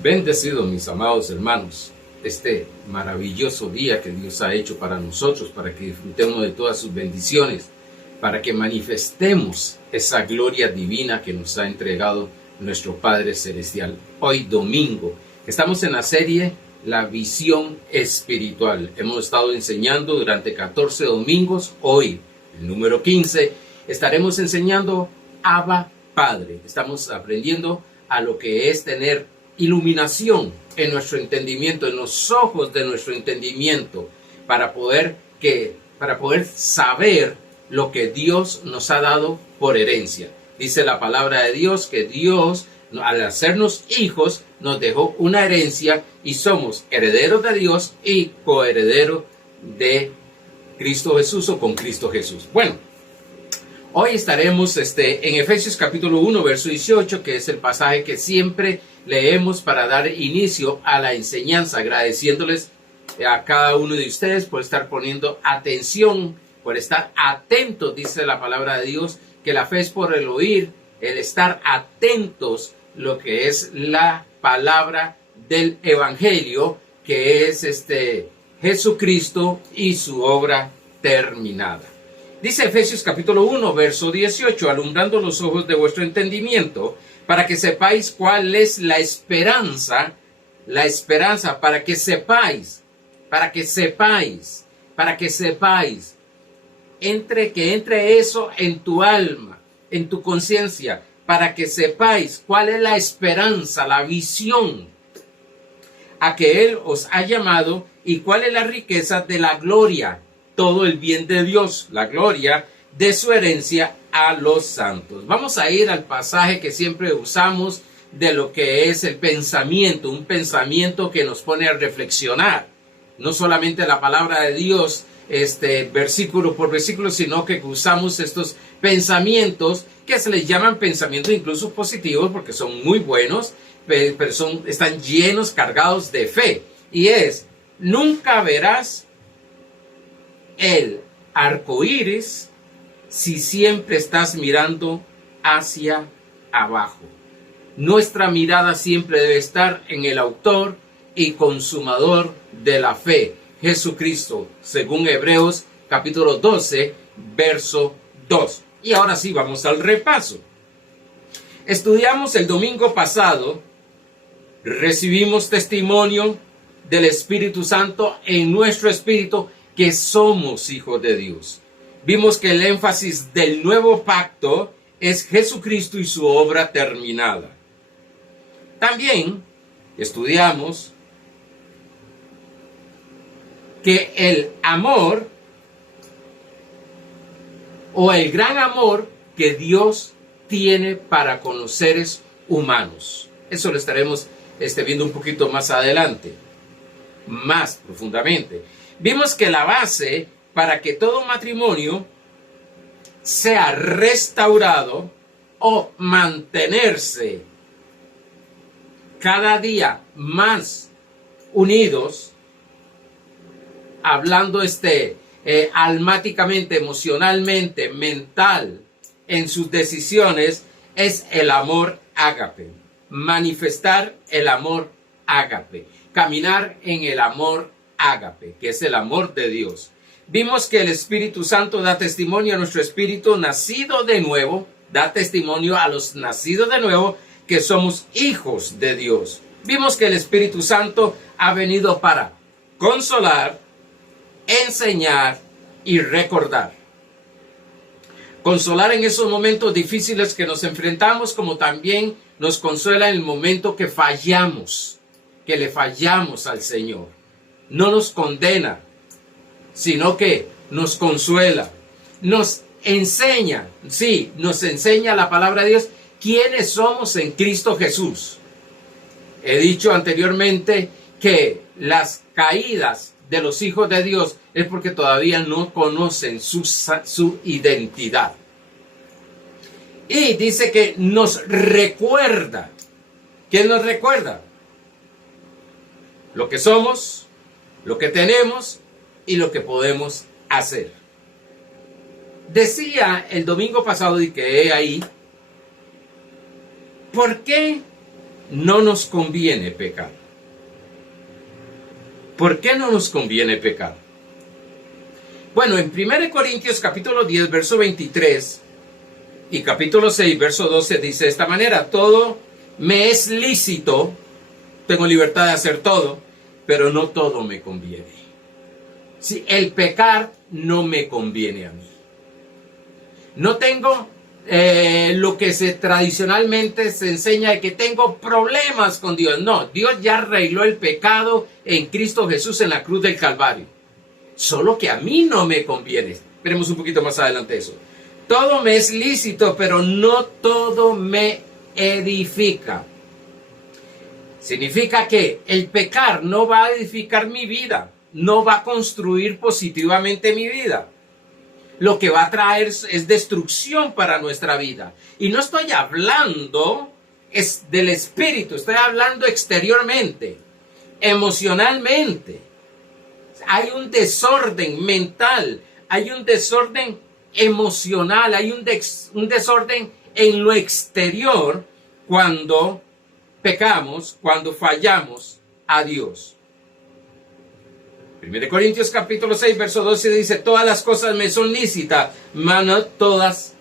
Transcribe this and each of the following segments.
Bendecido, mis amados hermanos, este maravilloso día que Dios ha hecho para nosotros, para que disfrutemos de todas sus bendiciones, para que manifestemos esa gloria divina que nos ha entregado nuestro Padre Celestial. Hoy domingo, estamos en la serie La Visión Espiritual. Hemos estado enseñando durante 14 domingos. Hoy, el número 15, estaremos enseñando Abba Padre. Estamos aprendiendo a lo que es tener iluminación en nuestro entendimiento, en los ojos de nuestro entendimiento, para poder saber lo que Dios nos ha dado por herencia. Dice la palabra de Dios que Dios, al hacernos hijos, nos dejó una herencia y somos herederos de Dios y coherederos de Cristo Jesús o con Cristo Jesús. Bueno, hoy estaremos en Efesios capítulo 1, verso 18, que es el pasaje que siempre leemos para dar inicio a la enseñanza, agradeciéndoles a cada uno de ustedes por estar poniendo atención, por estar atentos. Dice la palabra de Dios que la fe es por el oír, el estar atentos, lo que es la palabra del Evangelio, que es Jesucristo y su obra terminada. Dice Efesios capítulo 1, verso 18, alumbrando los ojos de vuestro entendimiento, para que sepáis cuál es la esperanza, para que sepáis, que entre eso en tu alma, en tu conciencia, para que sepáis cuál es la esperanza, la visión a que Él os ha llamado y cuál es la riqueza de la gloria, todo el bien de Dios, la gloria de su herencia a los santos. Vamos a ir al pasaje que siempre usamos de lo que es el pensamiento, un pensamiento que nos pone a reflexionar, no solamente la palabra de Dios, versículo por versículo, sino que usamos estos pensamientos que se les llaman pensamientos incluso positivos porque son muy buenos, pero están llenos, cargados de fe. Y es: nunca verás el arco iris si siempre estás mirando hacia abajo. Nuestra mirada siempre debe estar en el autor y consumador de la fe, Jesucristo, según Hebreos capítulo 12, verso 2. Y ahora sí, vamos al repaso. Estudiamos el domingo pasado, recibimos testimonio del Espíritu Santo en nuestro espíritu que somos hijos de Dios. Vimos que el énfasis del nuevo pacto es Jesucristo y su obra terminada. También estudiamos que el amor o el gran amor que Dios tiene para con los seres humanos. Eso lo estaremos viendo un poquito más adelante, más profundamente. Vimos que la base para que todo matrimonio sea restaurado o mantenerse cada día más unidos, hablando almáticamente, emocionalmente, mental, en sus decisiones, es el amor ágape. Manifestar el amor ágape. Caminar en el amor ágape, que es el amor de Dios. Vimos que el Espíritu Santo da testimonio a nuestro espíritu nacido de nuevo, da testimonio a los nacidos de nuevo que somos hijos de Dios. Vimos que el Espíritu Santo ha venido para consolar, enseñar y recordar. Consolar en esos momentos difíciles que nos enfrentamos, como también nos consuela en el momento que fallamos, que le fallamos al Señor. No nos condena, sino que nos consuela, nos enseña, nos enseña la palabra de Dios quiénes somos en Cristo Jesús. He dicho anteriormente que las caídas de los hijos de Dios es porque todavía no conocen su identidad. Y dice que nos recuerda. ¿Qué nos recuerda? Lo que somos, lo que tenemos y lo que podemos hacer. Decía el domingo pasado y quedé ahí, ¿por qué no nos conviene pecar? ¿Por qué no nos conviene pecar? Bueno, en 1 Corintios capítulo 10, verso 23 y capítulo 6, verso 12 dice de esta manera: todo me es lícito, tengo libertad de hacer todo, pero no todo me conviene. Si el pecar no me conviene a mí. No tengo lo que tradicionalmente se enseña de que tengo problemas con Dios. No, Dios ya arregló el pecado en Cristo Jesús en la cruz del Calvario. Solo que a mí no me conviene. Veremos un poquito más adelante eso. Todo me es lícito, pero no todo me edifica. Significa que el pecar no va a edificar mi vida, no va a construir positivamente mi vida. Lo que va a traer es destrucción para nuestra vida. Y no estoy hablando del espíritu, estoy hablando exteriormente, emocionalmente. Hay un desorden mental, hay un desorden emocional, hay un desorden en lo exterior cuando pecamos, cuando fallamos a Dios. 1 Corintios capítulo 6, verso 12 dice: todas las cosas me son lícitas, mas no todas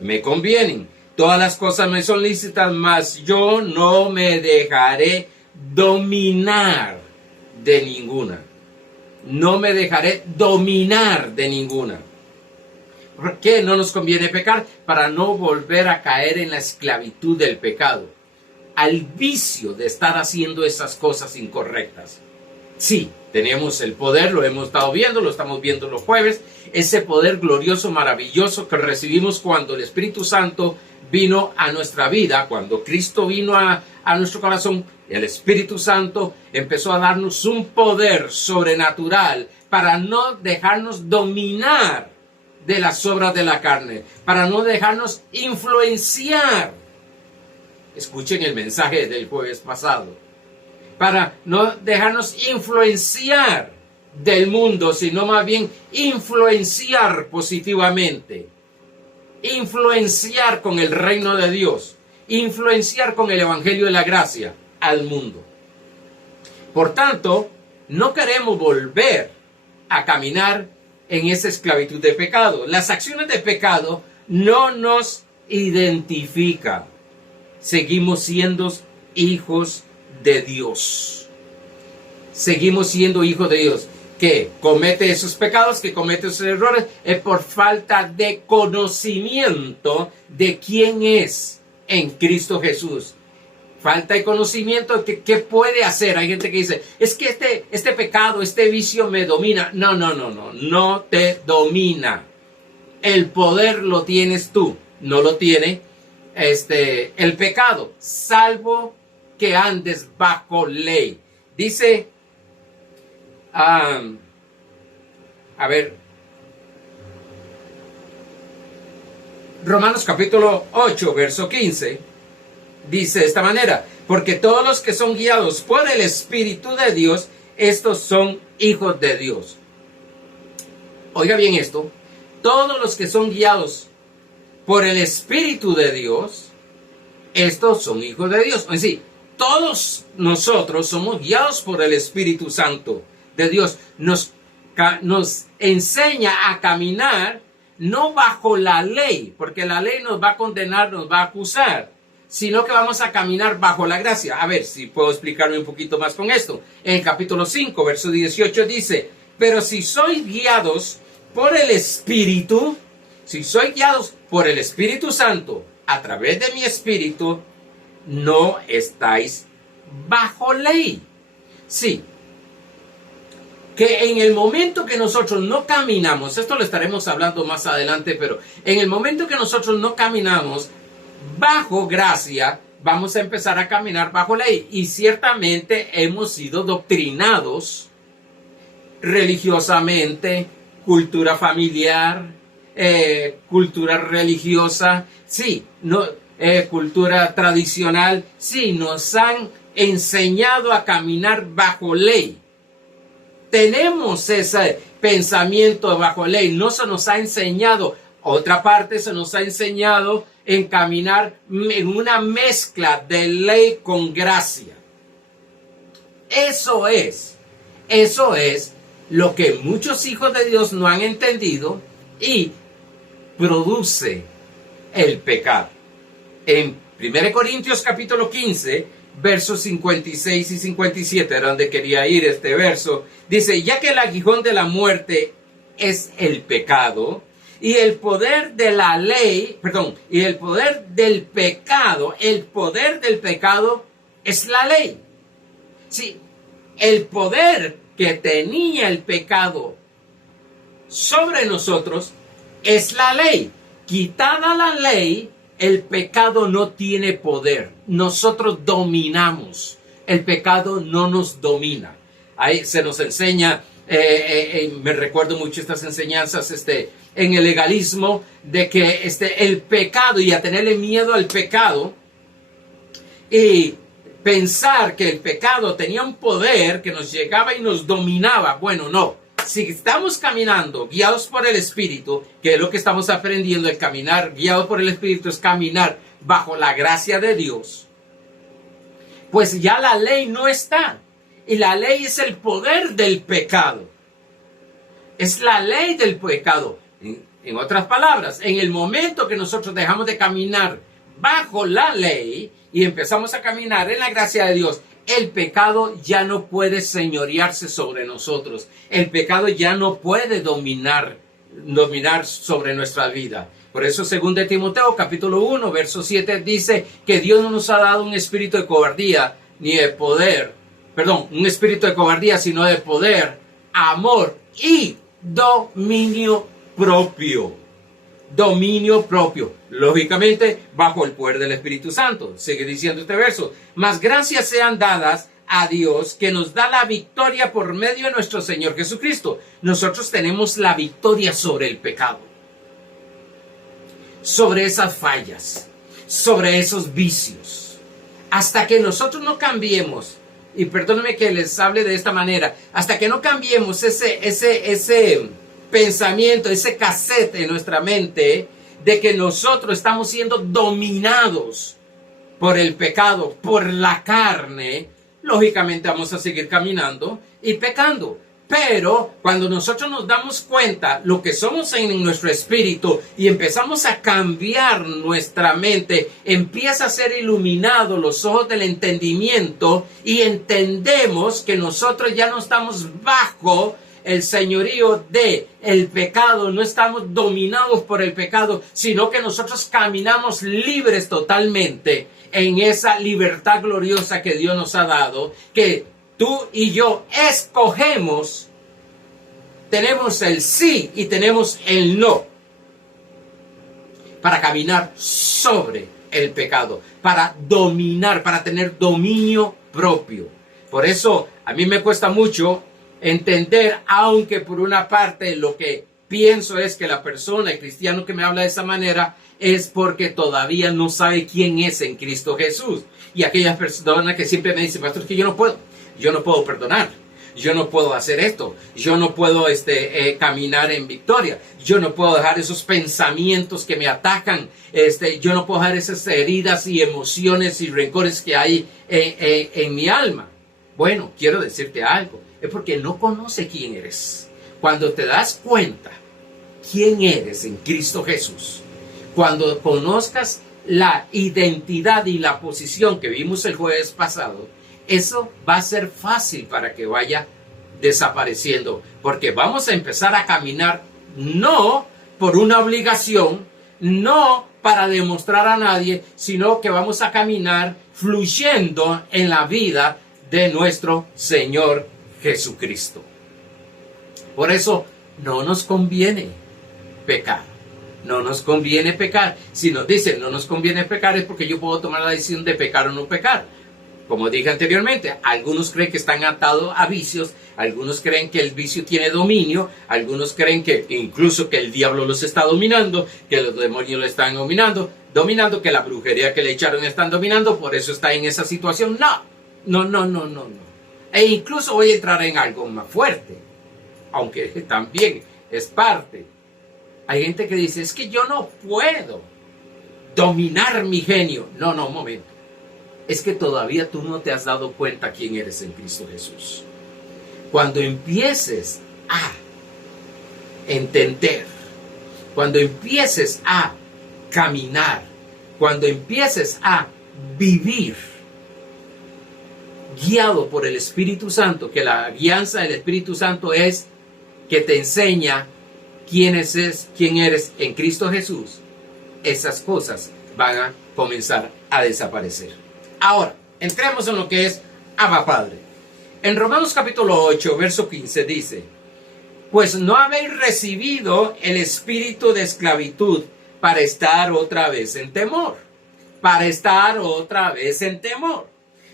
me convienen. Todas las cosas me son lícitas, mas yo no me dejaré dominar de ninguna. No me dejaré dominar de ninguna. ¿Por qué no nos conviene pecar? Para no volver a caer en la esclavitud del pecado, al vicio de estar haciendo esas cosas incorrectas. Sí, tenemos el poder, lo hemos estado viendo, lo estamos viendo los jueves, ese poder glorioso, maravilloso que recibimos cuando el Espíritu Santo vino a nuestra vida, cuando Cristo vino a nuestro corazón. El Espíritu Santo empezó a darnos un poder sobrenatural para no dejarnos dominar de las obras de la carne, para no dejarnos influenciar. Escuchen el mensaje del jueves pasado. Para no dejarnos influenciar del mundo, sino más bien influenciar positivamente. Influenciar con el reino de Dios. Influenciar con el evangelio de la gracia al mundo. Por tanto, no queremos volver a caminar en esa esclavitud de pecado. Las acciones de pecado no nos identifican. Seguimos siendo hijos de Dios. Seguimos siendo hijos de Dios. Que comete esos pecados, que comete esos errores, es por falta de conocimiento de quién es en Cristo Jesús. Falta de conocimiento de qué puede hacer. Hay gente que dice: es que este pecado, este vicio me domina. No te domina. El poder lo tienes tú, no lo tiene el pecado, salvo que andes bajo ley. Dice, Romanos capítulo 8, verso 15, dice de esta manera: porque todos los que son guiados por el Espíritu de Dios, estos son hijos de Dios. Oiga bien esto: todos los que son guiados por el Espíritu de Dios, estos son hijos de Dios. Es decir, todos nosotros somos guiados por el Espíritu Santo de Dios. Nos enseña a caminar no bajo la ley, porque la ley nos va a condenar, nos va a acusar, sino que vamos a caminar bajo la gracia. A ver si puedo explicarme un poquito más con esto. En el capítulo 5, verso 18 dice: pero si sois guiados por el Espíritu, si sois guiados por el Espíritu Santo, a través de mi Espíritu, no estáis bajo ley. Sí, que en el momento que nosotros no caminamos, esto lo estaremos hablando más adelante, pero en el momento que nosotros no caminamos bajo gracia, vamos a empezar a caminar bajo ley. Y ciertamente hemos sido doctrinados religiosamente, cultura familiar, cultura religiosa, sí, cultura tradicional, sí, nos han enseñado a caminar bajo ley. Tenemos ese pensamiento bajo ley. No se nos ha enseñado. Otra parte se nos ha enseñado en caminar en una mezcla de ley con gracia. Eso es lo que muchos hijos de Dios no han entendido y produce el pecado. En 1 Corintios capítulo 15, versos 56 y 57, era donde quería ir este verso, dice, ya que el aguijón de la muerte es el pecado, y el poder de la ley, y el poder del pecado es la ley. Sí, el poder que tenía el pecado sobre nosotros es la ley. Quitada la ley, el pecado no tiene poder. Nosotros dominamos. El pecado no nos domina. Ahí se nos enseña, me recuerdo mucho estas enseñanzas en el legalismo, de que el pecado, y a tenerle miedo al pecado, y pensar que el pecado tenía un poder que nos llegaba y nos dominaba. Bueno, no. Si estamos caminando guiados por el Espíritu, que es lo que estamos aprendiendo, el caminar guiado por el Espíritu es caminar bajo la gracia de Dios, pues ya la ley no está. Y la ley es el poder del pecado. Es la ley del pecado. En otras palabras, en el momento que nosotros dejamos de caminar bajo la ley y empezamos a caminar en la gracia de Dios, el pecado ya no puede señorearse sobre nosotros. El pecado ya no puede dominar sobre nuestra vida. Por eso, 2 Timoteo, capítulo 1, verso 7, dice que Dios no nos ha dado un espíritu de cobardía, ni de poder, un espíritu de cobardía, sino de poder, amor y dominio propio. Dominio propio, lógicamente bajo el poder del Espíritu Santo. Sigue diciendo este verso, mas gracias sean dadas a Dios que nos da la victoria por medio de nuestro Señor Jesucristo. Nosotros tenemos la victoria sobre el pecado, sobre esas fallas, sobre esos vicios. Hasta que nosotros no cambiemos, y perdónenme que les hable de esta manera, hasta que no cambiemos ese pensamiento, ese cassette en nuestra mente de que nosotros estamos siendo dominados por el pecado, por la carne, lógicamente vamos a seguir caminando y pecando. Pero cuando nosotros nos damos cuenta lo que somos en nuestro espíritu y empezamos a cambiar nuestra mente, empieza a ser iluminado los ojos del entendimiento y entendemos que nosotros ya no estamos bajo el señorío de el pecado, no estamos dominados por el pecado, sino que nosotros caminamos libres totalmente en esa libertad gloriosa que Dios nos ha dado, que tú y yo escogemos. Tenemos el sí y tenemos el no para caminar sobre el pecado, para dominar, para tener dominio propio. Por eso a mí me cuesta mucho entender, aunque por una parte lo que pienso es que la persona, el cristiano que me habla de esa manera, es porque todavía no sabe quién es en Cristo Jesús. Y aquellas personas que siempre me dicen, pastor, es que yo no puedo perdonar, yo no puedo hacer esto, yo no puedo caminar en victoria, yo no puedo dejar esos pensamientos que me atacan, yo no puedo dejar esas heridas y emociones y rencores que hay en mi alma. Bueno, quiero decirte algo. Es porque no conoce quién eres. Cuando te das cuenta quién eres en Cristo Jesús, cuando conozcas la identidad y la posición que vimos el jueves pasado, eso va a ser fácil para que vaya desapareciendo, porque vamos a empezar a caminar no por una obligación, no para demostrar a nadie, sino que vamos a caminar fluyendo en la vida de nuestro Señor Jesucristo. Por eso no nos conviene pecar. No nos conviene pecar. Si nos dicen no nos conviene pecar es porque yo puedo tomar la decisión de pecar o no pecar. Como dije anteriormente, algunos creen que están atados a vicios, algunos creen que el vicio tiene dominio, algunos creen que incluso que el diablo los está dominando, que los demonios lo están dominando, que la brujería que le echaron están dominando, por eso está en esa situación. No. E incluso voy a entrar en algo más fuerte, aunque también es parte. Hay gente que dice, es que yo no puedo dominar mi genio. No, un momento. Es que todavía tú no te has dado cuenta quién eres en Cristo Jesús. Cuando empieces a entender, cuando empieces a caminar, cuando empieces a vivir guiado por el Espíritu Santo, que la guianza del Espíritu Santo es que te enseña quién eres en Cristo Jesús, esas cosas van a comenzar a desaparecer. Ahora, entremos en lo que es Abba Padre. En Romanos capítulo 8, verso 15 dice: pues no habéis recibido el espíritu de esclavitud para estar otra vez en temor. Para estar otra vez en temor.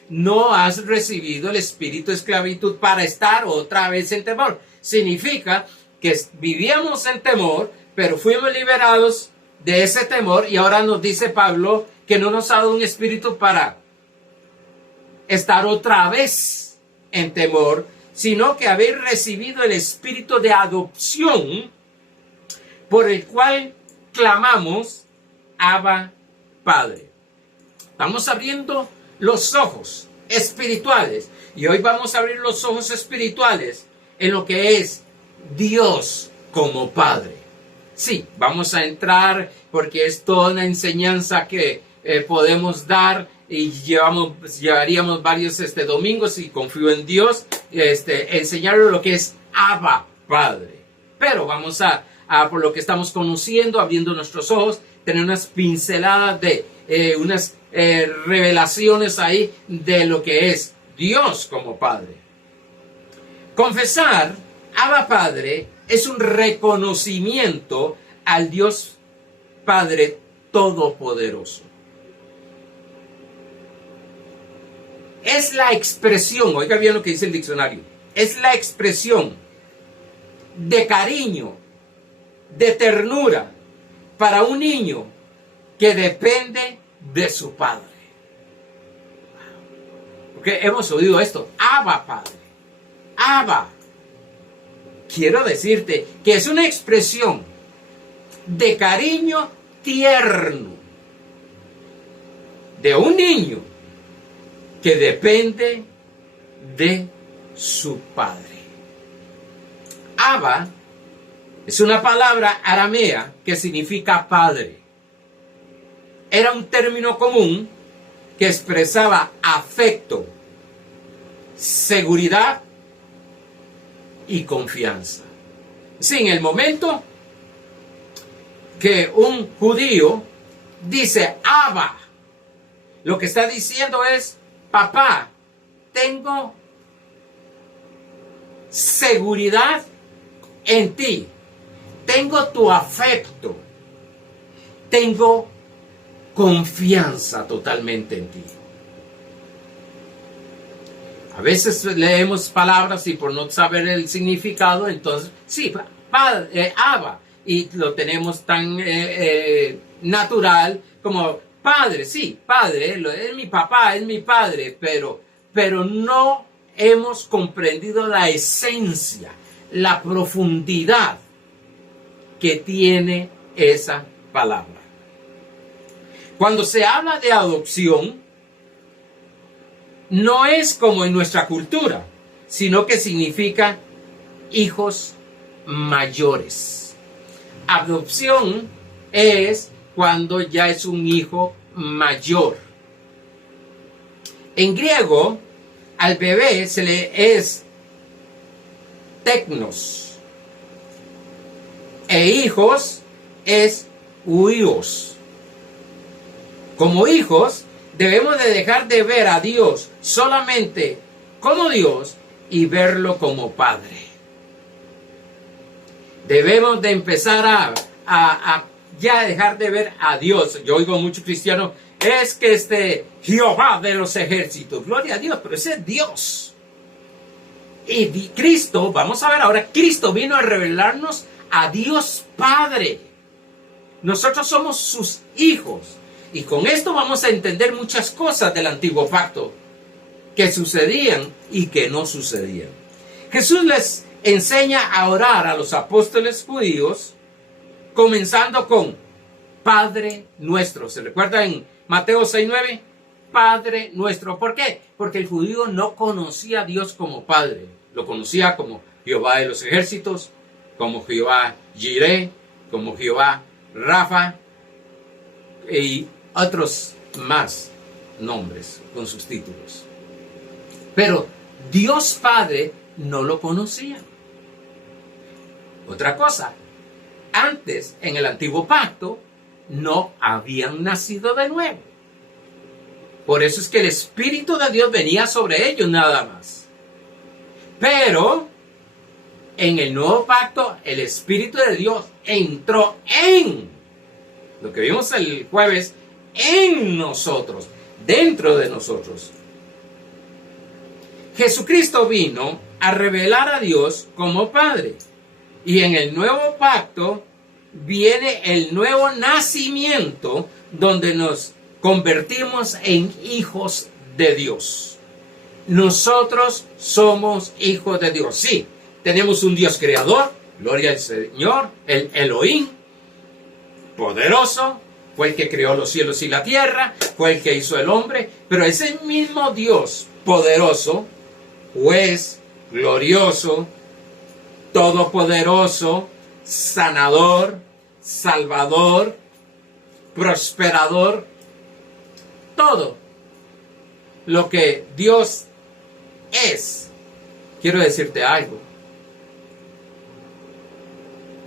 No has recibido el espíritu de esclavitud para estar otra vez en temor. Significa que vivíamos en temor, pero fuimos liberados de ese temor, y ahora nos dice Pablo que no nos ha dado un espíritu para estar otra vez en temor, sino que habéis recibido el espíritu de adopción, por el cual clamamos: Abba Padre. Estamos abriendo los ojos espirituales, y hoy vamos a abrir los ojos espirituales en lo que es Dios como Padre. Sí, vamos a entrar porque es toda una enseñanza que podemos dar, y llevaríamos varios domingos, y confío en Dios, enseñarle lo que es Abba Padre. Pero vamos a por lo que estamos conociendo, abriendo nuestros ojos, tener unas pinceladas de unas revelaciones ahí de lo que es Dios como Padre. Confesar Abba Padre es un reconocimiento al Dios Padre Todopoderoso. Es la expresión, oiga bien lo que dice el diccionario, es la expresión de cariño, de ternura para un niño que depende de su padre. Porque hemos oído esto: Abba Padre, Abba. Quiero decirte que es una expresión de cariño tierno de un niño que depende de su padre. Abba es una palabra aramea que significa padre. Era un término común que expresaba afecto, seguridad y confianza. Sí, en el momento que un judío dice Abba, lo que está diciendo es: papá, tengo seguridad en ti, tengo tu afecto, tengo confianza totalmente en ti. A veces leemos palabras y por no saber el significado, entonces, sí, padre, Abba, y lo tenemos tan natural como padre, sí, padre, es mi papá, es mi padre, pero no hemos comprendido la esencia, la profundidad que tiene esa palabra. Cuando se habla de adopción, no es como en nuestra cultura, sino que significa hijos mayores. Adopción es cuando ya es un hijo mayor. En griego, al bebé se le es teknos, e hijos es huios. Como hijos, debemos de dejar de ver a Dios solamente como Dios y verlo como Padre. Debemos de empezar a ya dejar de ver a Dios. Yo oigo muchos cristianos: es que Jehová de los ejércitos, gloria a Dios, pero ese es Dios. Y Cristo, vamos a ver ahora, Cristo vino a revelarnos a Dios Padre. Nosotros somos sus hijos. Y con esto vamos a entender muchas cosas del antiguo pacto que sucedían y que no sucedían. Jesús les enseña a orar a los apóstoles judíos, comenzando con Padre nuestro. ¿Se recuerda en Mateo 6:9? Padre nuestro. ¿Por qué? Porque el judío no conocía a Dios como Padre. Lo conocía como Jehová de los ejércitos, como Jehová Jireh, como Jehová Rafa y otros más nombres con sus títulos. Pero Dios Padre no lo conocía. Otra cosa, antes en el antiguo pacto no habían nacido de nuevo. Por eso es que el Espíritu de Dios venía sobre ellos nada más. Pero en el nuevo pacto el Espíritu de Dios entró en, lo que vimos el jueves, en nosotros, dentro de nosotros. Jesucristo vino a revelar a Dios como Padre. Y en el nuevo pacto viene el nuevo nacimiento donde nos convertimos en hijos de Dios. Nosotros somos hijos de Dios. Sí, tenemos un Dios creador, gloria al Señor, el Elohim, poderoso, fue el que creó los cielos y la tierra, fue el que hizo el hombre, pero ese mismo Dios poderoso, juez, glorioso, todopoderoso, sanador, salvador, prosperador, todo lo que Dios es, quiero decirte algo,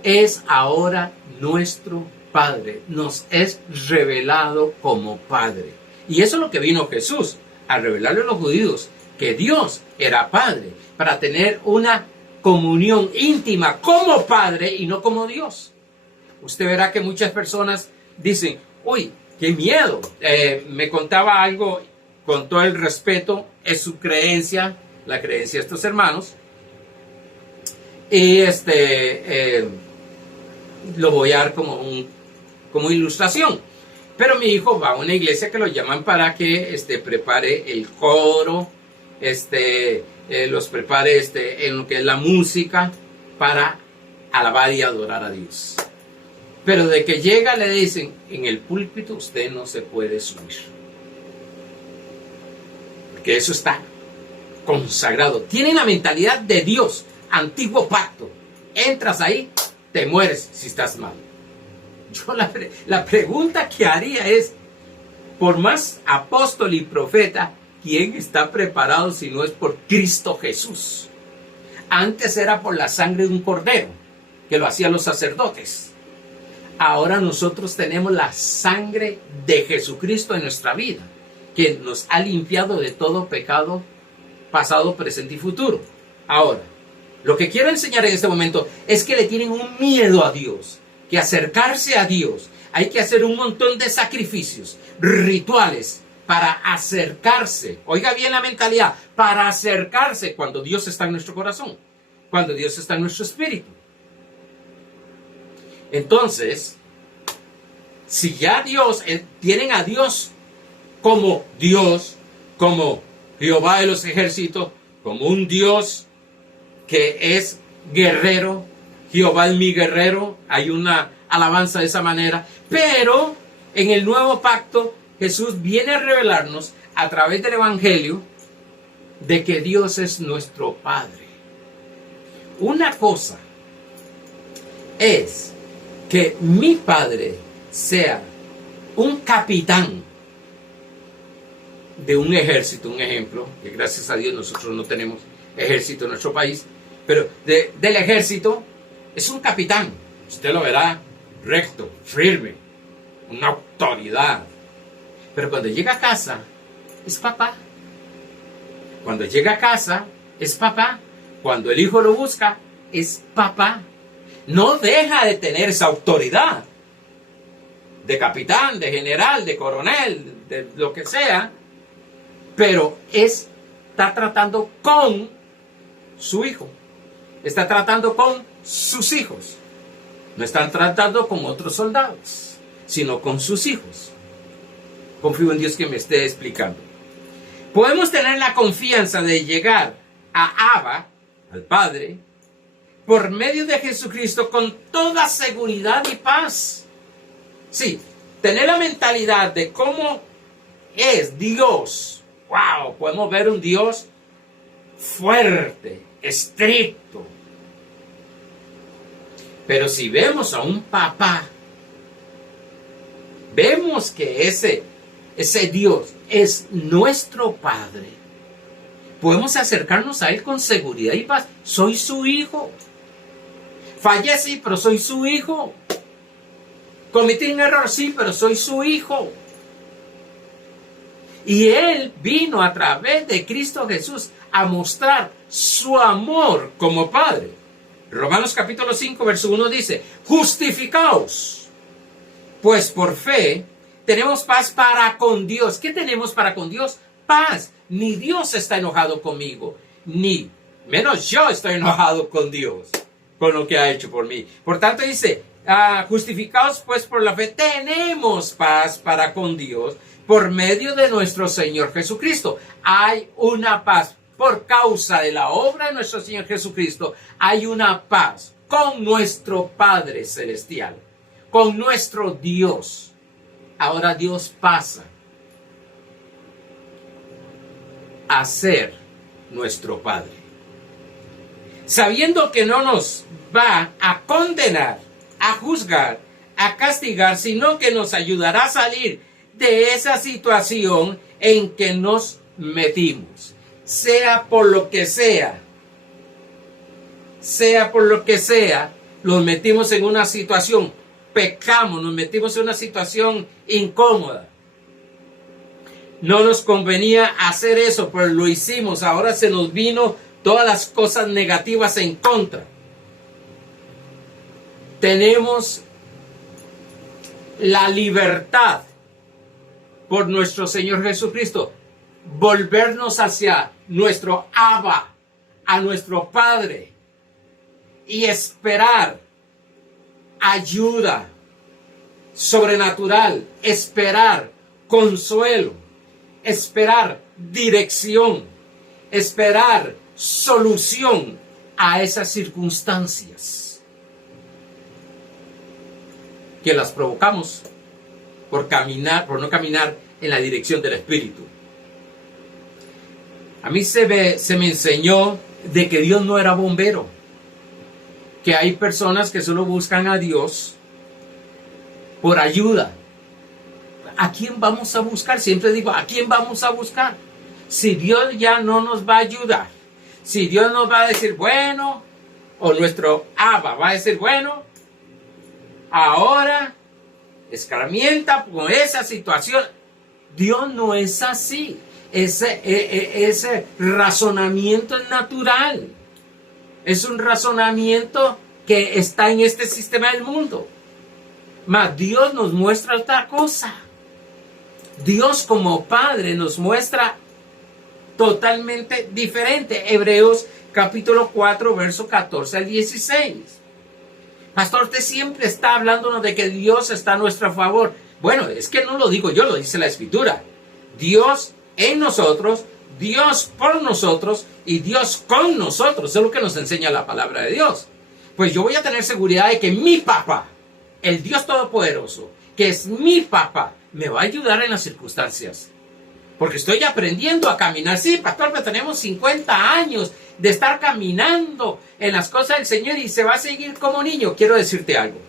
es ahora nuestro Padre, nos es revelado como Padre. Y eso es lo que vino Jesús, a revelarle a los judíos, que Dios era Padre, para tener una comunión íntima como Padre y no como Dios. Usted verá que muchas personas dicen, uy, qué miedo. Me contaba algo, con todo el respeto, es su creencia, la creencia de estos hermanos, y lo voy a dar como ilustración. Pero mi hijo va a una iglesia que lo llaman para que prepare el coro, los prepare en lo que es la música para alabar y adorar a Dios. Pero de que llega le dicen, en el púlpito usted no se puede subir, porque eso está consagrado. Tienen la mentalidad de Dios, antiguo pacto. Entras ahí, te mueres si estás mal. Yo la pregunta que haría es, por más apóstol y profeta, ¿quién está preparado si no es por Cristo Jesús? Antes era por la sangre de un cordero, que lo hacían los sacerdotes. Ahora nosotros tenemos la sangre de Jesucristo en nuestra vida, que nos ha limpiado de todo pecado pasado, presente y futuro. Ahora, lo que quiero enseñar en este momento es que le tienen un miedo a Dios, que acercarse a Dios hay que hacer un montón de sacrificios, rituales para acercarse. Oiga bien la mentalidad, para acercarse cuando Dios está en nuestro corazón, cuando Dios está en nuestro espíritu. Entonces, si ya tienen a Dios, como Jehová de los ejércitos, como un Dios que es guerrero, Jehová es mi guerrero, hay una alabanza de esa manera, pero en el nuevo pacto Jesús viene a revelarnos a través del Evangelio de que Dios es nuestro Padre. Una cosa es que mi Padre sea un capitán de un ejército, un ejemplo, que gracias a Dios nosotros no tenemos ejército en nuestro país, pero del ejército es un capitán. Usted lo verá recto, firme, una autoridad. Pero cuando llega a casa, es papá. Cuando llega a casa, es papá. Cuando el hijo lo busca, es papá. No deja de tener esa autoridad de capitán, de general, de coronel, de lo que sea, pero está tratando con su hijo, está tratando con sus hijos. No están tratando con otros soldados, sino con sus hijos. Confío en Dios que me esté explicando. Podemos tener la confianza de llegar a Abba, al Padre, por medio de Jesucristo con toda seguridad y paz. Sí, tener la mentalidad de cómo es Dios. Wow, podemos ver un Dios fuerte, estricto. Pero si vemos a un papá, vemos que ese Dios es nuestro Padre. Podemos acercarnos a Él con seguridad y paz. Soy su hijo. Fallé, sí, pero soy su hijo. Cometí un error, sí, pero soy su hijo. Y Él vino a través de Cristo Jesús a mostrar su amor como Padre. Romanos capítulo 5, verso 1 dice, justificaos, pues por fe tenemos paz para con Dios. ¿Qué tenemos para con Dios? Paz. Ni Dios está enojado conmigo, ni menos yo estoy enojado con Dios, con lo que ha hecho por mí. Por tanto dice, justificados pues por la fe, tenemos paz para con Dios por medio de nuestro Señor Jesucristo. Hay una paz por causa de la obra de nuestro Señor Jesucristo. Hay una paz con nuestro Padre Celestial, con nuestro Dios. Ahora Dios pasa a ser nuestro Padre, sabiendo que no nos va a condenar, a juzgar, a castigar, sino que nos ayudará a salir de esa situación en que nos metimos, sea por lo que sea, nos metimos en una situación, pecamos, nos metimos en una situación incómoda. No nos convenía hacer eso, pero lo hicimos. Ahora se nos vino todas las cosas negativas en contra. Tenemos la libertad por nuestro Señor Jesucristo, volvernos hacia nuestro Abba, a nuestro Padre, y esperar ayuda sobrenatural, esperar consuelo, esperar dirección, esperar solución a esas circunstancias que las provocamos por no caminar en la dirección del Espíritu. A mí se me enseñó de que Dios no era bombero, que hay personas que solo buscan a Dios por ayuda. ¿A quién vamos a buscar? Siempre digo, ¿a quién vamos a buscar? Si Dios ya no nos va a ayudar, si Dios nos va a decir, bueno, o nuestro Abba va a decir, bueno, ahora escarmienta con esa situación. Dios no es así. Ese razonamiento es natural. Es un razonamiento que está en este sistema del mundo. Mas Dios nos muestra otra cosa. Dios como Padre nos muestra totalmente diferente. Hebreos capítulo 4, verso 14 al 16. Pastor, usted siempre está hablándonos de que Dios está a nuestro favor. Bueno, es que no lo digo yo, lo dice la Escritura. Dios en nosotros, Dios por nosotros y Dios con nosotros. Eso es lo que nos enseña la palabra de Dios. Pues yo voy a tener seguridad de que mi papá, el Dios Todopoderoso, que es mi papá, me va a ayudar en las circunstancias. Porque estoy aprendiendo a caminar. Sí, pastor, pero tenemos 50 años de estar caminando en las cosas del Señor y se va a seguir como niño. Quiero decirte algo.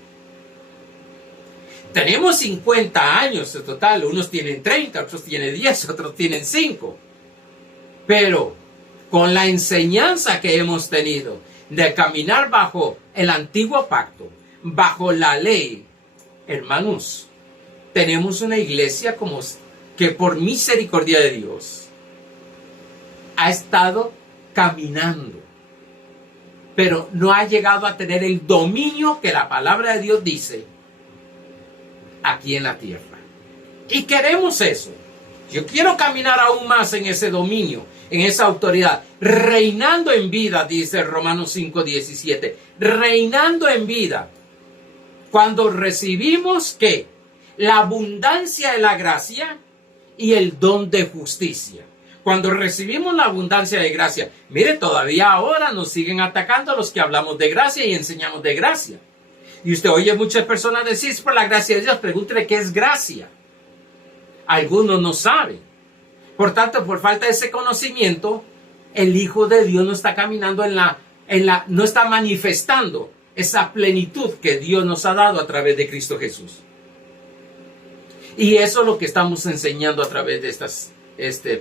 Tenemos 50 años en total. Unos tienen 30, otros tienen 10, otros tienen 5. Pero con la enseñanza que hemos tenido de caminar bajo el antiguo pacto, bajo la ley, hermanos, tenemos una iglesia como que por misericordia de Dios ha estado caminando, pero no ha llegado a tener el dominio que la palabra de Dios dice aquí en la tierra. Y queremos eso. Yo quiero caminar aún más en ese dominio, en esa autoridad, reinando en vida, dice Romanos 5:17, reinando en vida. Cuando recibimos, ¿qué? La abundancia de la gracia y el don de justicia. Cuando recibimos la abundancia de gracia, mire, todavía ahora nos siguen atacando los que hablamos de gracia y enseñamos de gracia. Y usted oye muchas personas decir, es por la gracia de Dios. Pregúntele qué es gracia. Algunos no saben. Por tanto, por falta de ese conocimiento, el Hijo de Dios no está caminando no está manifestando esa plenitud que Dios nos ha dado a través de Cristo Jesús. Y eso es lo que estamos enseñando a través de estas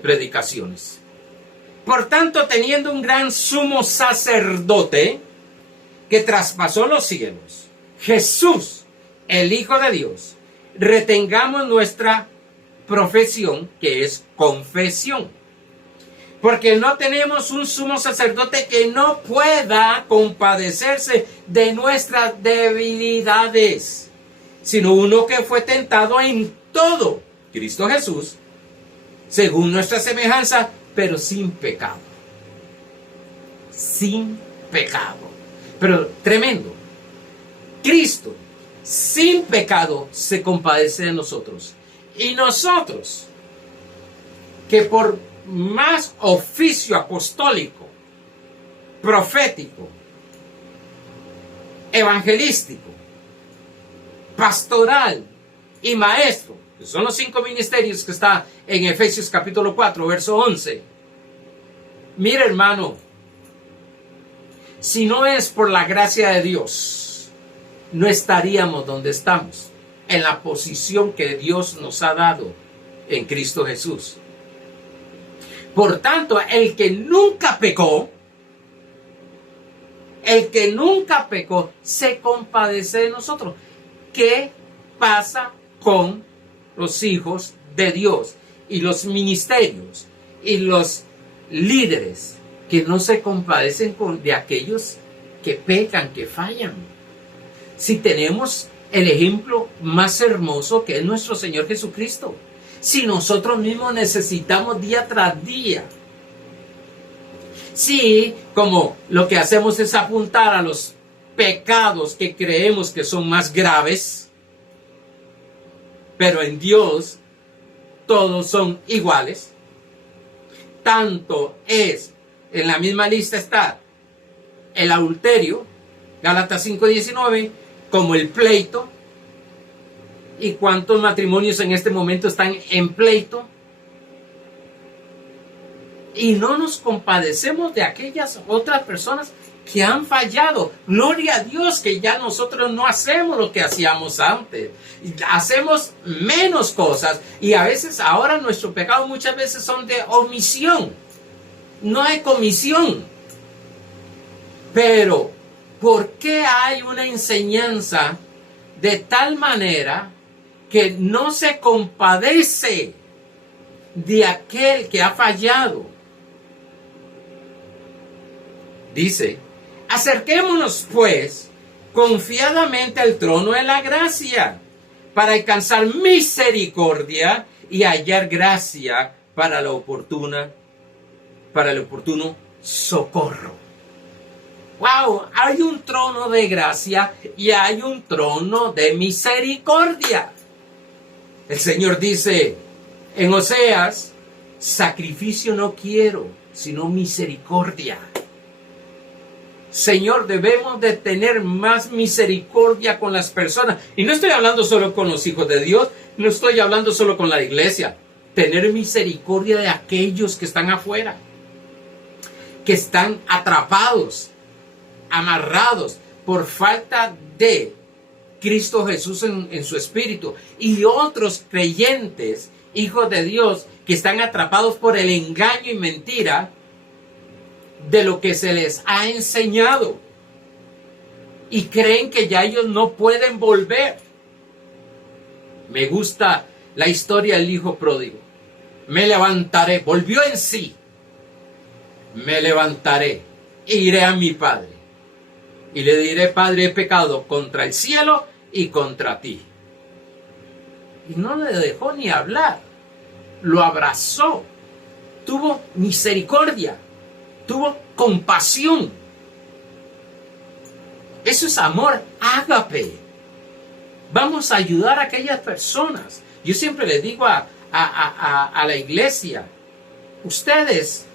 predicaciones. Por tanto, teniendo un gran sumo sacerdote que traspasó los cielos, Jesús, el Hijo de Dios, retengamos nuestra profesión, que es confesión. Porque no tenemos un sumo sacerdote que no pueda compadecerse de nuestras debilidades, sino uno que fue tentado en todo, Cristo Jesús, según nuestra semejanza, pero sin pecado. Sin pecado. Pero tremendo. Cristo, sin pecado, se compadece de nosotros. Y nosotros, que por más oficio apostólico, profético, evangelístico, pastoral y maestro, que son los 5 ministerios que está en Efesios capítulo 4, verso 11. Mira, hermano, si no es por la gracia de Dios, no estaríamos donde estamos, en la posición que Dios nos ha dado en Cristo Jesús. Por tanto, el que nunca pecó, se compadece de nosotros. ¿Qué pasa con los hijos de Dios y los ministerios y los líderes que no se compadecen de aquellos que pecan, que fallan? Si tenemos el ejemplo más hermoso que es nuestro Señor Jesucristo, si nosotros mismos necesitamos día tras día, si como lo que hacemos es apuntar a los pecados que creemos que son más graves, pero en Dios todos son iguales, tanto es, en la misma lista está el adulterio, Gálatas 5:19, como el pleito. ¿Y cuántos matrimonios en este momento están en pleito? Y no nos compadecemos de aquellas otras personas que han fallado. Gloria a Dios que ya nosotros no hacemos lo que hacíamos antes. Hacemos menos cosas y a veces ahora nuestros pecados muchas veces son de omisión, no hay comisión. Pero, ¿por qué hay una enseñanza de tal manera que no se compadece de aquel que ha fallado? Dice, acerquémonos pues confiadamente al trono de la gracia para alcanzar misericordia y hallar gracia para el oportuno socorro. ¡Wow! Hay un trono de gracia y hay un trono de misericordia. El Señor dice en Oseas, sacrificio no quiero, sino misericordia. Señor, debemos de tener más misericordia con las personas. Y no estoy hablando solo con los hijos de Dios, no estoy hablando solo con la iglesia. Tener misericordia de aquellos que están afuera, que están atrapados, amarrados por falta de Cristo Jesús en su espíritu, y otros creyentes, hijos de Dios, que están atrapados por el engaño y mentira de lo que se les ha enseñado y creen que ya ellos no pueden volver. Me gusta la historia del hijo pródigo. Me levantaré, volvió en sí. Me levantaré e iré a mi padre y le diré: Padre, he pecado contra el cielo y contra ti. Y no le dejó ni hablar, lo abrazó, tuvo misericordia, tuvo compasión. Eso es amor ágape. Vamos a ayudar a aquellas personas. Yo siempre les digo a la iglesia, ustedes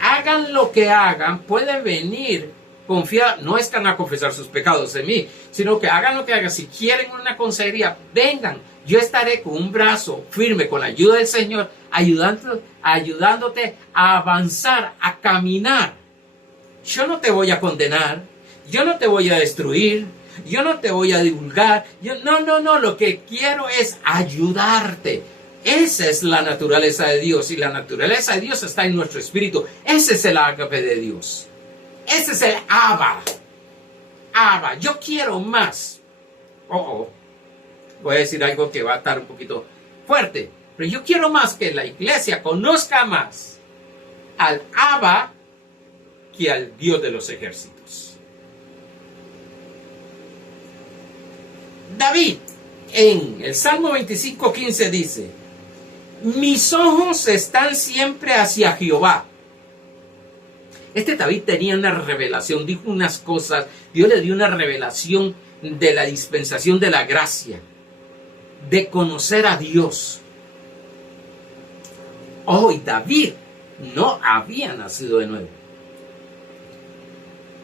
hagan lo que hagan, pueden venir confiar, no están a confesar sus pecados en mí, sino que hagan lo que hagan. Si quieren una consejería, vengan. Yo estaré con un brazo firme, con la ayuda del Señor, ayudándote a avanzar, a caminar. Yo no te voy a condenar, yo no te voy a destruir, yo no te voy a divulgar. No, lo que quiero es ayudarte. Esa es la naturaleza de Dios, y la naturaleza de Dios está en nuestro espíritu. Ese es el ágape de Dios. Ese es el Abba. Abba, yo quiero más. Voy a decir algo que va a estar un poquito fuerte, pero yo quiero más que la iglesia conozca más al Abba que al Dios de los ejércitos. David, en el Salmo 25:15 dice: mis ojos están siempre hacia Jehová. David tenía una revelación, dijo unas cosas, Dios le dio una revelación de la dispensación de la gracia, de conocer a Dios. Y David no había nacido de nuevo.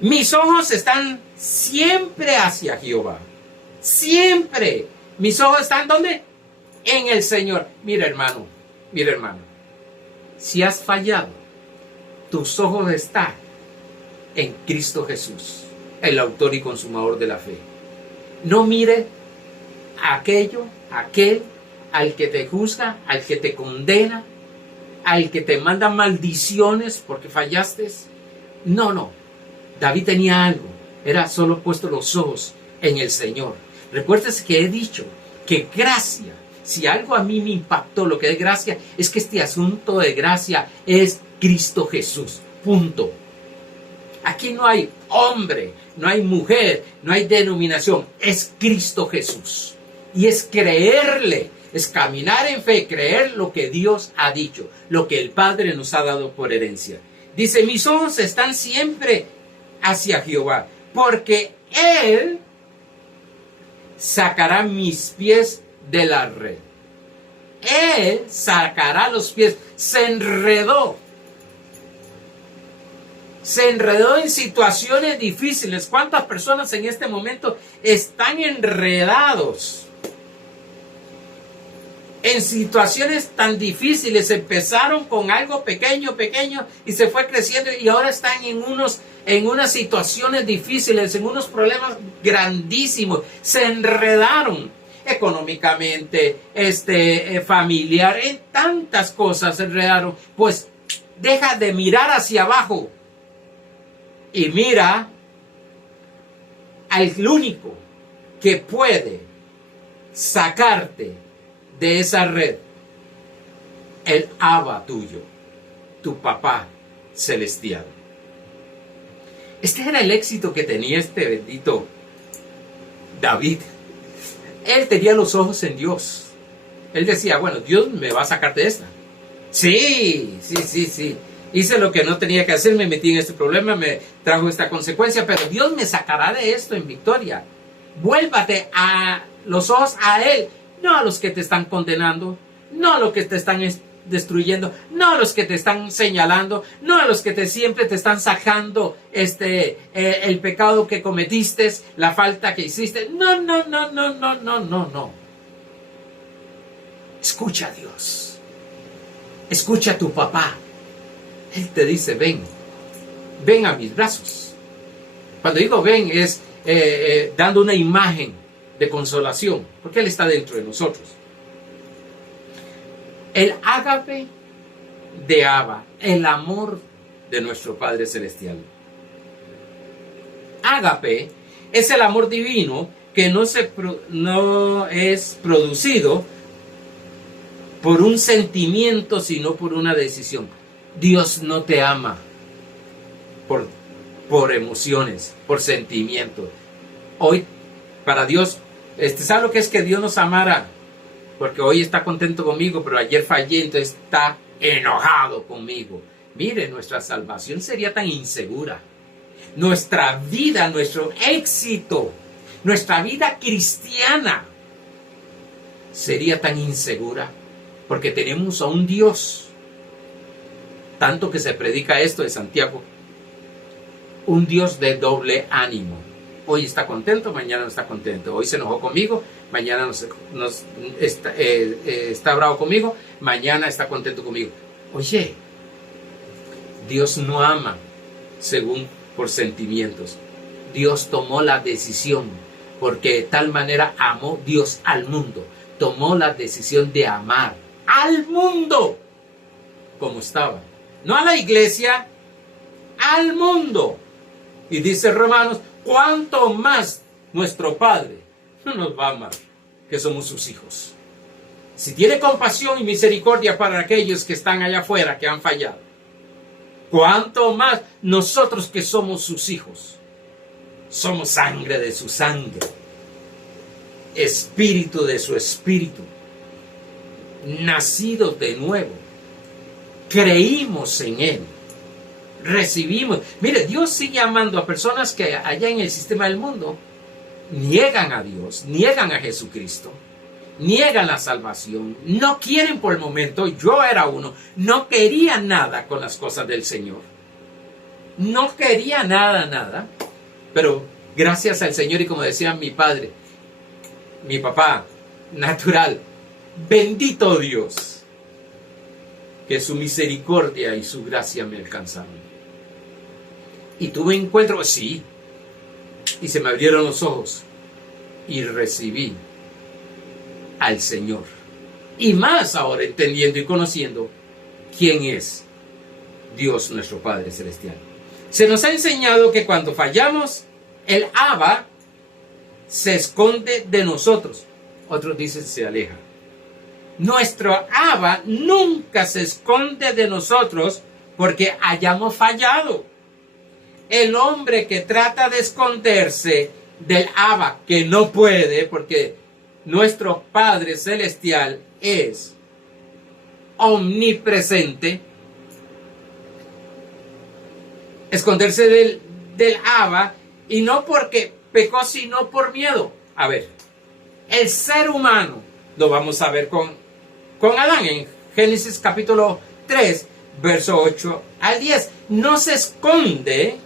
Mis ojos están siempre hacia Jehová. Siempre. Mis ojos están ¿dónde? En el Señor. Mira, hermano. Si has fallado, tus ojos están en Cristo Jesús, el autor y consumador de la fe. No mire aquel al que te juzga, al que te condena, al que te manda maldiciones porque fallaste. No. David tenía algo. Era solo puesto los ojos en el Señor. Recuérdese que he dicho que gracia, si algo a mí me impactó, lo que es gracia, es que este asunto de gracia es Cristo Jesús. Punto. Aquí no hay hombre, no hay mujer, no hay denominación. Es Cristo Jesús. Y es creerle, es caminar en fe, creer lo que Dios ha dicho, lo que el Padre nos ha dado por herencia. Dice: mis ojos están siempre hacia Jehová, porque Él sacará mis pies de la red. Él sacará los pies. Se enredó en situaciones difíciles. ¿Cuántas personas en este momento están enredados en situaciones tan difíciles? Empezaron con algo pequeño y se fue creciendo, y ahora están en unas situaciones difíciles, en unos problemas grandísimos. Se enredaron económicamente, familiar, en tantas cosas se enredaron. Pues deja de mirar hacia abajo y mira al único que puede sacarte de esa red, el Abba tuyo, tu papá celestial. Este era el éxito que tenía este bendito David. Él tenía los ojos en Dios. Él decía: bueno, Dios me va a sacar de esta. Sí. Hice lo que no tenía que hacer, me metí en este problema, me trajo esta consecuencia, pero Dios me sacará de esto en victoria. Vuélvate a los ojos a Él, no a los que te están condenando, no a los que te están destruyendo, no a los que te están señalando, no a los que siempre te están sacando el pecado que cometiste, la falta que hiciste. No. Escucha a Dios. Escucha a tu papá. Él te dice: ven a mis brazos. Cuando digo ven, es dando una imagen de consolación, porque Él está dentro de nosotros. El ágape de Abba, el amor de nuestro Padre Celestial. Ágape es el amor divino que no es producido por un sentimiento, sino por una decisión. Dios no te ama por emociones, por sentimientos. Hoy, para Dios, ¿sabe lo que es que Dios nos amara? Porque hoy está contento conmigo, pero ayer fallé, entonces está enojado conmigo. Mire, nuestra salvación sería tan insegura. Nuestra vida, nuestro éxito, nuestra vida cristiana sería tan insegura, porque tenemos a un Dios. Tanto que se predica esto de Santiago un Dios de doble ánimo. Hoy está contento, mañana no está contento. Hoy se enojó conmigo, mañana está bravo conmigo, mañana está contento conmigo. Oye, Dios no ama según por sentimientos. Dios tomó la decisión, porque de tal manera amó Dios al mundo. Tomó la decisión de amar al mundo como estaba. No a la iglesia, al mundo. Y dice Romanos, ¿cuánto más nuestro Padre nos va a amar, que somos sus hijos? Si tiene compasión y misericordia para aquellos que están allá afuera, que han fallado, ¿cuánto más nosotros que somos sus hijos? Somos sangre de su sangre, espíritu de su espíritu, nacidos de nuevo, creímos en Él, recibimos. Mire, Dios sigue amando a personas que allá en el sistema del mundo niegan a Dios, niegan a Jesucristo, niegan la salvación, no quieren por el momento. Yo era uno, no quería nada con las cosas del Señor, no quería nada, pero gracias al Señor, y como decía mi padre, mi papá natural, bendito Dios, que su misericordia y su gracia me alcanzaron. Y tuve encuentro, sí, y se me abrieron los ojos y recibí al Señor. Y más ahora entendiendo y conociendo quién es Dios nuestro Padre Celestial. Se nos ha enseñado que cuando fallamos, el Abba se esconde de nosotros. Otros dicen se aleja. Nuestro Abba nunca se esconde de nosotros porque hayamos fallado. El hombre que trata de esconderse del Abba, que no puede, porque nuestro Padre Celestial es omnipresente, esconderse del Abba, y no porque pecó, sino por miedo. A ver, el ser humano, lo vamos a ver con Adán en Génesis capítulo 3, verso 8 al 10. No se esconde,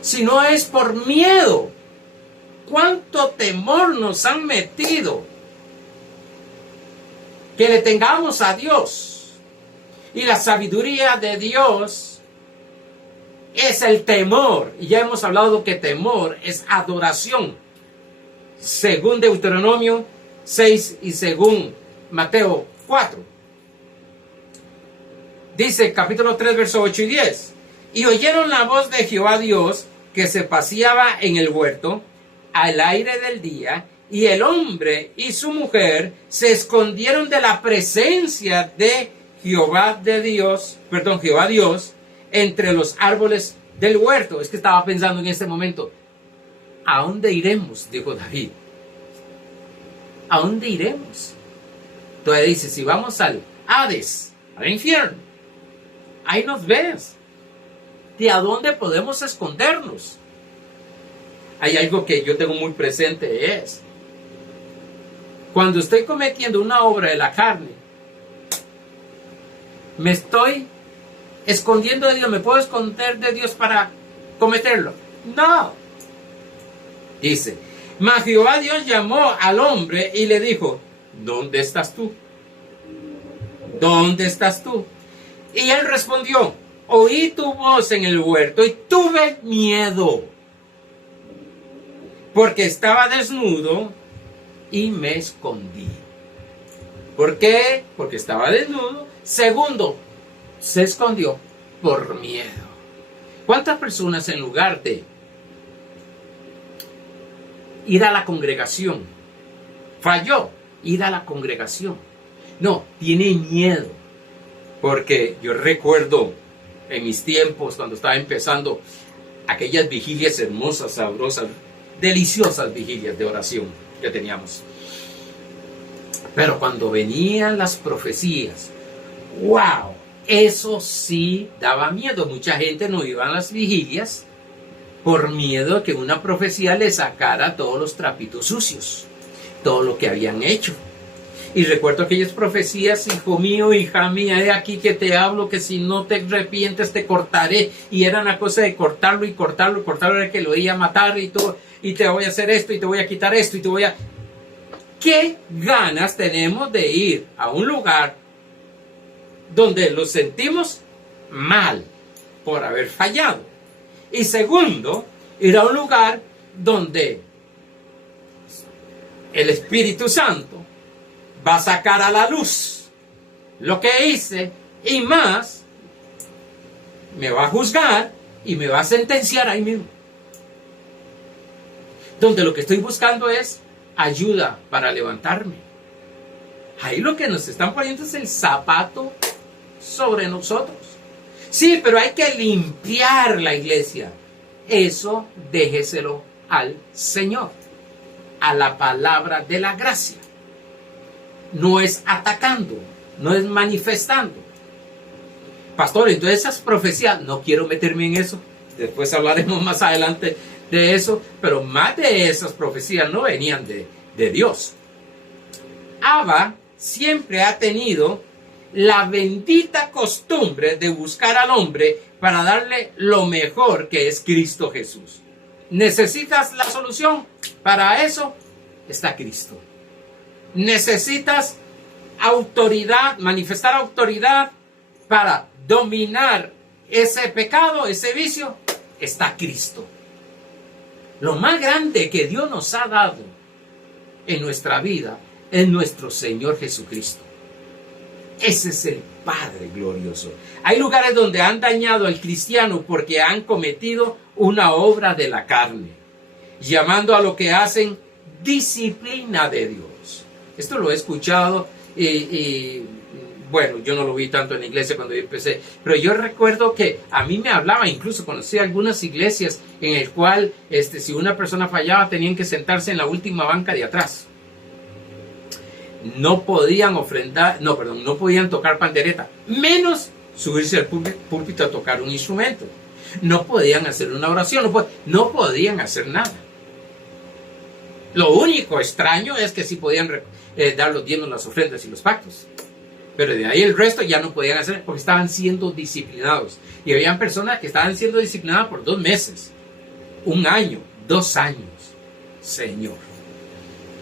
sino es por miedo. ¿Cuánto temor nos han metido? Que le tengamos a Dios. Y la sabiduría de Dios es el temor. Y ya hemos hablado que temor es adoración, según Deuteronomio 6 y según Mateo 4. Dice capítulo 3, verso 8 y 10. Y oyeron la voz de Jehová Dios que se paseaba en el huerto al aire del día, y el hombre y su mujer se escondieron de la presencia de Jehová Dios, entre los árboles del huerto. Es que estaba pensando en este momento, ¿a dónde iremos? Dijo David. ¿A dónde iremos? Entonces dice, si vamos al Hades, al infierno, ahí nos ves. ¿De a dónde podemos escondernos? Hay algo que yo tengo muy presente, es cuando estoy cometiendo una obra de la carne, me estoy escondiendo de Dios. ¿Me puedo esconder de Dios para cometerlo? No. Dice, mas Jehová Dios llamó al hombre y le dijo, ¿dónde estás tú? ¿Dónde estás tú? Y él respondió, oí tu voz en el huerto y tuve miedo, porque estaba desnudo y me escondí. ¿Por qué? Porque estaba desnudo. Segundo, se escondió por miedo. ¿Cuántas personas en lugar de ir a la congregación, falló ir a la congregación? No, tiene miedo. Porque yo recuerdo en mis tiempos, cuando estaba empezando, aquellas vigilias hermosas, sabrosas, deliciosas vigilias de oración que teníamos. Pero cuando venían las profecías, ¡wow! Eso sí daba miedo. Mucha gente no iba a las vigilias por miedo a que una profecía le sacara todos los trapitos sucios, todo lo que habían hecho. Y recuerdo aquellas profecías: hijo mío, hija mía, he aquí que te hablo, que si no te arrepientes te cortaré. Y era una cosa de cortarlo y cortarlo y cortarlo, era que lo iba a matar y todo, y te voy a hacer esto y te voy a quitar esto y te voy a... ¿Qué ganas tenemos de ir a un lugar donde lo sentimos mal por haber fallado? Y segundo, ir a un lugar donde el Espíritu Santo va a sacar a la luz lo que hice, y más, me va a juzgar y me va a sentenciar ahí mismo. Donde lo que estoy buscando es ayuda para levantarme. Ahí lo que nos están poniendo es el zapato sobre nosotros. Sí, pero hay que limpiar la iglesia. Eso déjeselo al Señor, a la palabra de la gracia. No es atacando, no es manifestando. Pastor, entonces esas profecías, no quiero meterme en eso. Después hablaremos más adelante de eso, pero más de esas profecías no venían de Dios. Abba siempre ha tenido la bendita costumbre de buscar al hombre para darle lo mejor, que es Cristo Jesús. ¿Necesitas la solución? Para eso está Cristo. ¿Necesitas autoridad, manifestar autoridad para dominar ese pecado, ese vicio? Está Cristo. Lo más grande que Dios nos ha dado en nuestra vida es nuestro Señor Jesucristo. Ese es el Padre glorioso. Hay lugares donde han dañado al cristiano porque han cometido una obra de la carne, llamando a lo que hacen disciplina de Dios. Esto lo he escuchado y bueno, yo no lo vi tanto en la iglesia cuando yo empecé, pero yo recuerdo que a mí me hablaba, incluso conocí algunas iglesias en el cual si una persona fallaba tenían que sentarse en la última banca de atrás. No podían no podían tocar pandereta, menos subirse al púlpito a tocar un instrumento. No podían hacer una oración, no podían hacer nada. Lo único extraño es que sí podían dar los diezmos, las ofrendas y los pactos. Pero de ahí el resto ya no podían hacer porque estaban siendo disciplinados. Y habían personas que estaban siendo disciplinadas por 2 meses, 1 año, 2 años. Señor,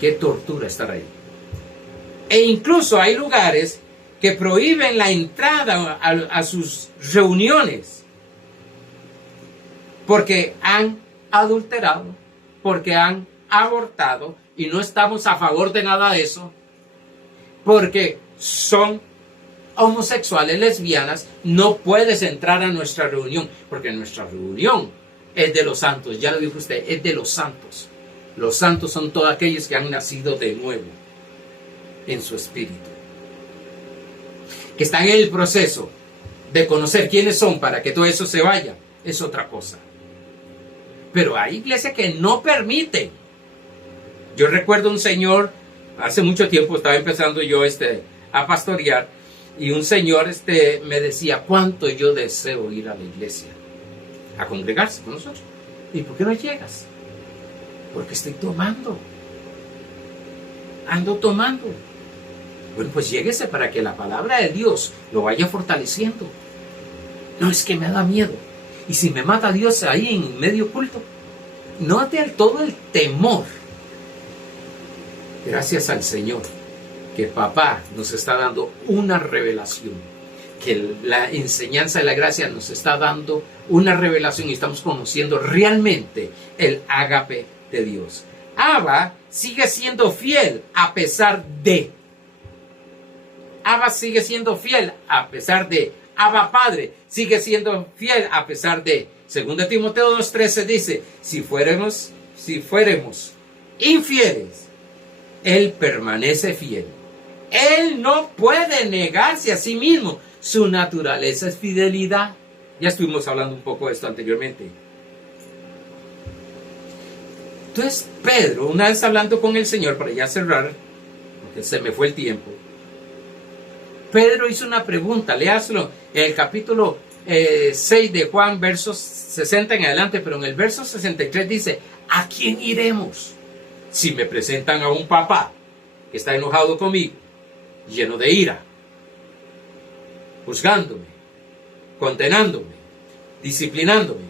qué tortura estar ahí. E incluso hay lugares que prohíben la entrada a sus reuniones porque han adulterado, porque han abortado, y no estamos a favor de nada de eso, porque son homosexuales, lesbianas. No puedes entrar a nuestra reunión, porque nuestra reunión es de los santos. Ya lo dijo usted, es de los santos. Los santos son todos aquellos que han nacido de nuevo en su espíritu, que están en el proceso de conocer quiénes son para que todo eso se vaya. Es otra cosa. Pero hay iglesias que no permiten. Yo recuerdo un señor, hace mucho tiempo estaba empezando yo a pastorear, y un señor me decía: cuánto yo deseo ir a la iglesia a congregarse con nosotros. ¿Y por qué no llegas? Porque estoy tomando. Ando tomando. Bueno, pues lléguese para que la palabra de Dios lo vaya fortaleciendo. No, es que me da miedo. Y si me mata Dios ahí en medio culto. No del todo el temor. Gracias al Señor que papá nos está dando una revelación, que la enseñanza de la gracia nos está dando una revelación y estamos conociendo realmente el ágape de Dios. Abba sigue siendo fiel a pesar de. Abba sigue siendo fiel a pesar de. Abba Padre sigue siendo fiel a pesar de. 2 Timoteo 2:13 dice: si fuéramos infieles, Él permanece fiel. Él no puede negarse a sí mismo. Su naturaleza es fidelidad. Ya estuvimos hablando un poco de esto anteriormente. Entonces Pedro, una vez hablando con el Señor, para ya cerrar, porque se me fue el tiempo, Pedro hizo una pregunta. Léaselo en el capítulo 6 de Juan, versos 60 en adelante, pero en el verso 63 dice: ¿a quién iremos? Si me presentan a un papá que está enojado conmigo, lleno de ira, juzgándome, condenándome, disciplinándome,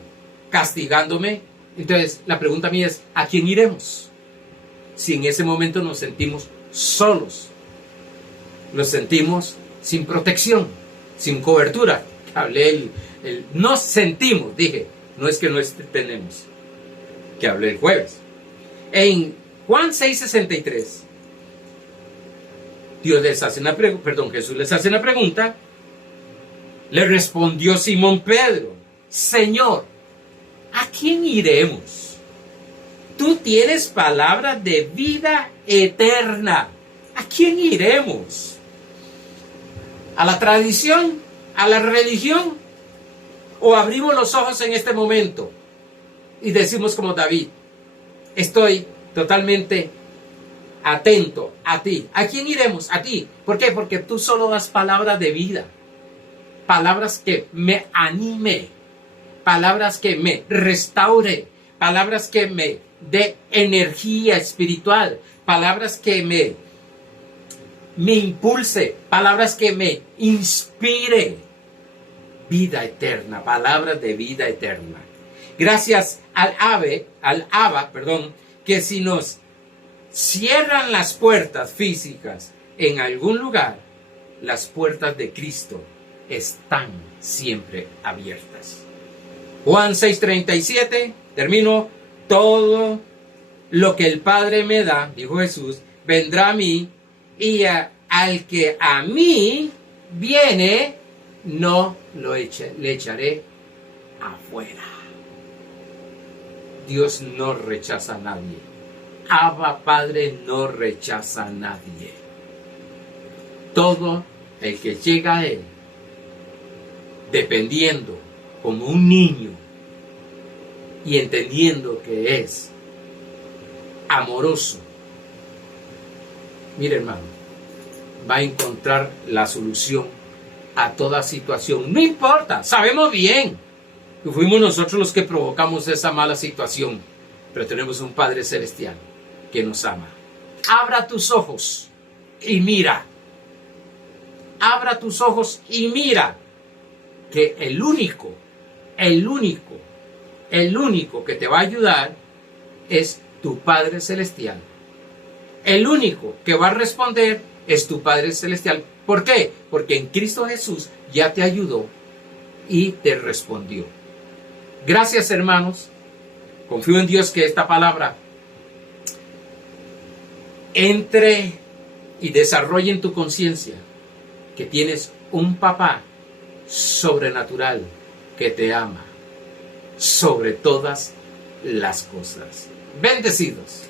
castigándome. Entonces, la pregunta mía es, ¿a quién iremos? Si en ese momento nos sentimos solos, nos sentimos sin protección, sin cobertura. Hablé nos sentimos, dije, no es que no tenemos, que hablé el jueves. En Juan 6:63, Jesús les hace una pregunta. Le respondió Simón Pedro: Señor, ¿a quién iremos? Tú tienes palabras de vida eterna. ¿A quién iremos? ¿A la tradición? ¿A la religión? ¿O abrimos los ojos en este momento y decimos como David: estoy totalmente atento a ti? ¿A quién iremos? A ti. ¿Por qué? Porque tú solo das palabras de vida, palabras que me anime, palabras que me restaure, palabras que me dé energía espiritual, palabras que me impulse, palabras que me inspire. Vida eterna, palabras de vida eterna. Gracias al Abba, que si nos cierran las puertas físicas en algún lugar, las puertas de Cristo están siempre abiertas. Juan 6:37, termino: todo lo que el Padre me da, dijo Jesús, vendrá a mí, y al que a mí viene, no le echaré afuera. Dios no rechaza a nadie. Abba Padre no rechaza a nadie. Todo el que llega a Él, dependiendo como un niño y entendiendo que es amoroso, mire hermano, va a encontrar la solución a toda situación. No importa, sabemos bien que fuimos nosotros los que provocamos esa mala situación, pero tenemos un Padre Celestial que nos ama. Abra tus ojos y mira. Abra tus ojos y mira que el único que te va a ayudar es tu Padre Celestial. El único que va a responder es tu Padre Celestial. ¿Por qué? Porque en Cristo Jesús ya te ayudó y te respondió. Gracias, hermanos. Confío en Dios que esta palabra entre y desarrolle en tu conciencia que tienes un papá sobrenatural que te ama sobre todas las cosas. Bendecidos.